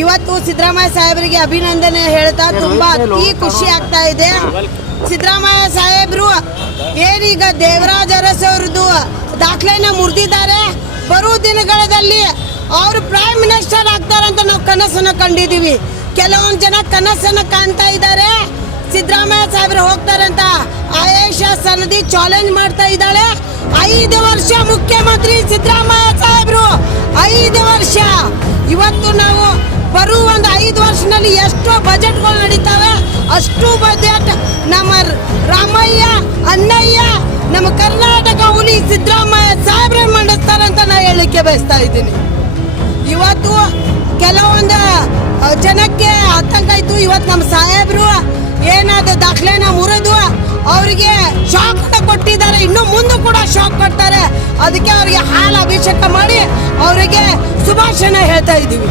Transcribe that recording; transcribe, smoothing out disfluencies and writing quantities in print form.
ಇವತ್ತು ಸಿದ್ದರಾಮಯ್ಯ ಸಾಹೇಬರಿಗೆ ಅಭಿನಂದನೆ ಹೇಳ್ತಾ ತುಂಬಾ ಅತಿ ಖುಷಿ ಆಗ್ತಾ ಇದೆ. ಸಿದ್ದರಾಮಯ್ಯ ಸಾಹೇಬರು ಏನೀಗ ದೇವರಾಜ ಅರಸ್ ಅವ್ರದ್ದು ದಾಖಲೆನ ಮುರಿದಿದ್ದಾರೆ. ಬರುವ ದಿನಗಳಲ್ಲಿ ಅವರು ಪ್ರೈಮ್ ಮಿನಿಸ್ಟರ್ ಆಗ್ತಾರಂತ ನಾವು ಕನಸನ್ನು ಕಂಡಿದ್ದೀವಿ. ಕೆಲವೊಂದು ಜನ ಕನಸನ್ನು ಕಾಣ್ತಾ ಇದ್ದಾರೆ. ಸಿದ್ದರಾಮಯ್ಯ ಸಾಹೇಬರು ಹೋಗ್ತಾರಂತ ಆಯೇಷಾ ಸನದಿ ಚಾಲೆಂಜ್ ಮಾಡ್ತಾ ಇದ್ದಾಳೆ. 5 ವರ್ಷ ಮುಖ್ಯಮಂತ್ರಿ ಸಿದ್ದರಾಮಯ್ಯ ಸಾಹೇಬರು, 5 ವರ್ಷ. ಇವತ್ತು ನಾವು ಬರುವ ಒಂದು 5 ವರ್ಷದಲ್ಲಿ ಎಷ್ಟೋ ಬಜೆಟ್ಗಳು ನಡೀತಾವೆ, ಅಷ್ಟು ಬಜೆಟ್ ನಮ್ಮ ರಾಮಯ್ಯ ಅಣ್ಣಯ್ಯ ನಮ್ಮ ಕರ್ನಾಟಕ ಹುಲಿ ಸಿದ್ದರಾಮಯ್ಯ ಸಾಹೇಬ್ರೆ ಮಂಡಿಸ್ತಾರಂತ ನಾ ಹೇಳಲಿಕ್ಕೆ ಬಯಸ್ತಾ ಇದ್ದೀನಿ. ಇವತ್ತು ಕೆಲವೊಂದು ಜನಕ್ಕೆ ಆತಂಕ ಇತ್ತು. ಇವತ್ತು ನಮ್ಮ ಸಾಹೇಬರು ಏನಾದ ದಾಖಲೆನ ಮುರಿದು ಅವರಿಗೆ ಶಾಕ್ ಕೊಟ್ಟಿದ್ದಾರೆ. ಇನ್ನು ಮುಂದೆ ಕೂಡ ಶಾಕ್ ಕೊಡ್ತಾರೆ. ಅದಕ್ಕೆ ಅವರಿಗೆ ಹಾಲು ಅಭಿಷೇಕ ಮಾಡಿ ಅವರಿಗೆ ಶುಭಾಶಯ ಹೇಳ್ತಾ ಇದ್ದೀವಿ.